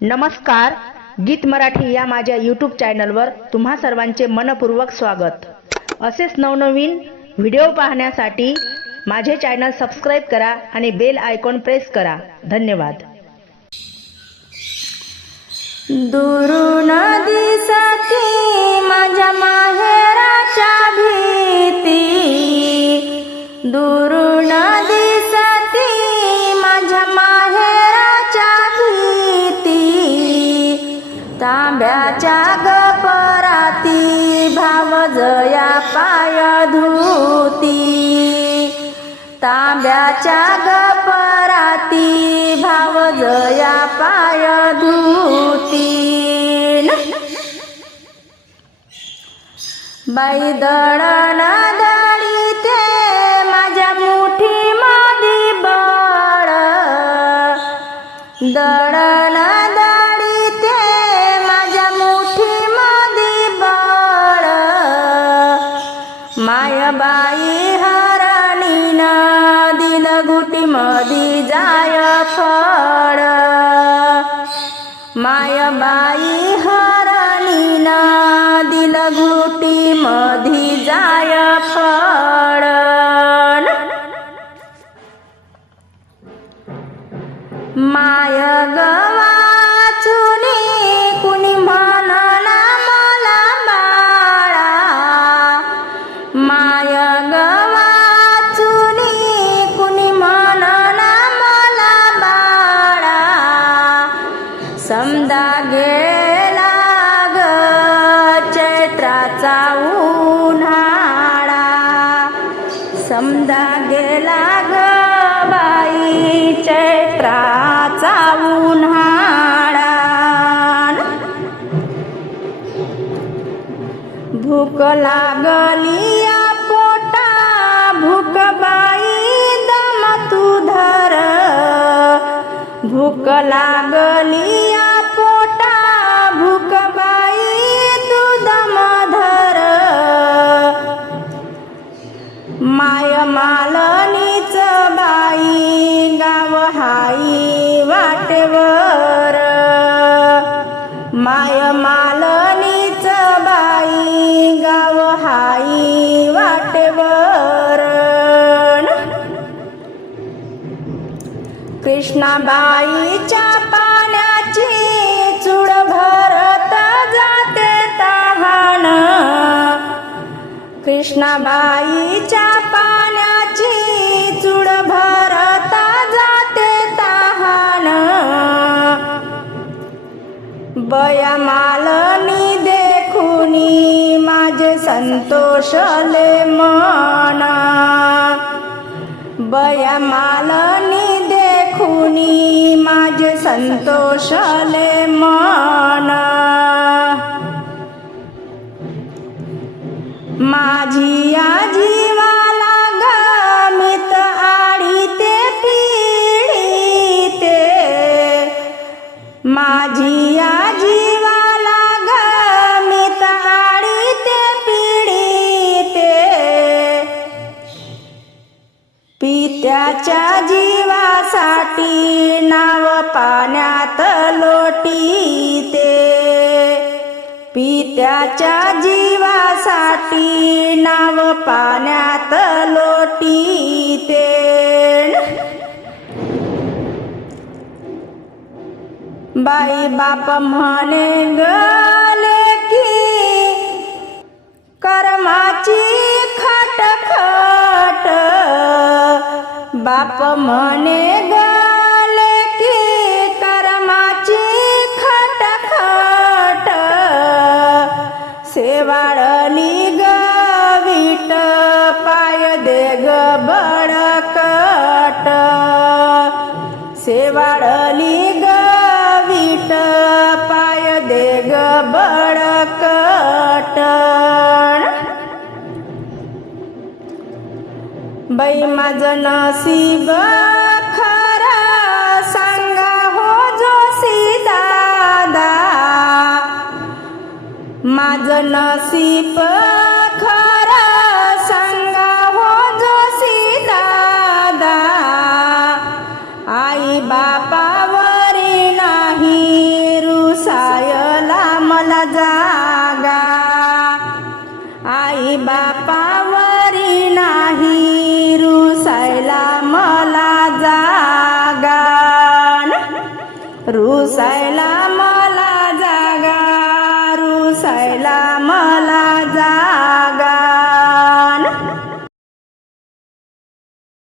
नमस्कार गीत मराठी या माझ्या यूट्यूब चॅनलवर तुम्हा सर्वांचे मनपूर्वक स्वागत. असेच नवनवीन व्हिडिओ पाहण्यासाठी माझे चॅनल सबस्क्राईब करा आणि बेल आयकॉन प्रेस करा. धन्यवाद. दुरून माझ्या माहेराच्या भीती. दूर तांब्याच्या गपराती भाव जया पाय धुती. तांब्याच्या गपराती भाव जया पाय धुती. बाई दळण दळी माझ्या मुठी मधी बळ. दळ गुटी मधी समदा गेला ग चैत्राचा उन्हाळा. समदा गेला ग बाई चैत्राचा उन्हाळा. भूक लागली या पोटा भूक बाई भूक लागली या पोटा भूक बाई तू दम धर माय मालनीच बाई गाव हाई वाटेवर. माय माल कृष्णाबाईच्या पाण्याची चूड भरत जाते तहान. कृष्णाबाईच्या पाण्याची चूड भरता जाते तहान. बयमालनी देखुनी माझे संतोषले मन. बया माझे संतोषले मना माझी या जीवाला गमित आडी ते पीडिते माझी या जीवाला गमित आडी ते पीडिते पित्याच्या साठी नाव पाण्यात लोटीते. पित्याच्या जीवासाठी नाव पाण्यात लोटीते. बाई बाप म्हणे गले की कर्माची खट खट बाप म्हणे सेवाळली गवीट पाय दे ग बळकट बाई माझं नसीब खरा सांगा हो जोशी दादा. माझं नसीब बापावरी नाही रुसायला मला जागा रुसायला